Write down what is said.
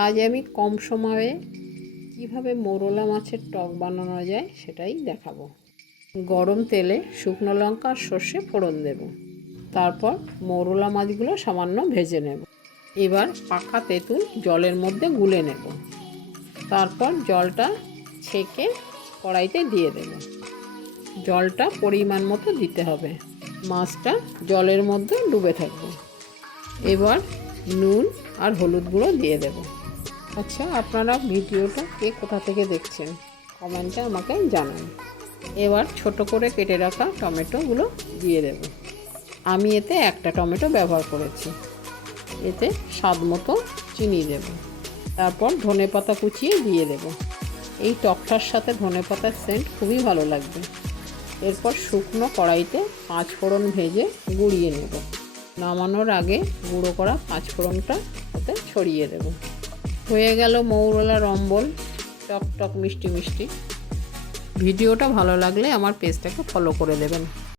আজ আমি কম সময়ে কিভাবে মোরলা মাছের টক বানানো যায় সেটাই দেখাবো। গরম তেলে শুকনো লঙ্কা আর সর্ষে ফোড়ন দেব। তারপর মোরলা মাছগুলো সামান্য ভেজে নেব। এবার পাকা তেঁতুল জলের মধ্যে গুলে নেব। তারপর জলটা ছেঁকে কড়াইতে দিয়ে দেব। জলটা পরিমাণ মতো দিতে হবে। মাছটা জলের মধ্যে ডুবে থাকবে। এবার নুন আর হলুদ গুঁড়ো দিয়ে দেব। আচ্ছা, আপনারা ভিডিওটা কে কোথা থেকে দেখছেন কমেন্টে আমাকে জানান। এবার ছোট করে কেটে রাখা টমেটোগুলো দিয়ে দেব। আমি এতে একটা টমেটো ব্যবহার করেছি। এতে স্বাদ মতো চিনি দেব। তারপর ধনেপাতা কুচিয়ে দিয়ে দেব। এই টকটার সাথে ধনেপাতার সেন্ট খুবই ভালো লাগবে। এরপর শুকনো কড়াইতে পাঁচফোড়ন ভেজে গুঁড়িয়ে নেব। নামানোর আগে গুঁড়ো করা পাঁচফোড়নটা ওতে ছড়িয়ে দেব। হয়ে গেল মৌরলা রম্বল, টক টক মিষ্টি মিষ্টি। ভিডিওটা ভালো লাগলে আমার পেজটাকে ফলো করে দেবেন।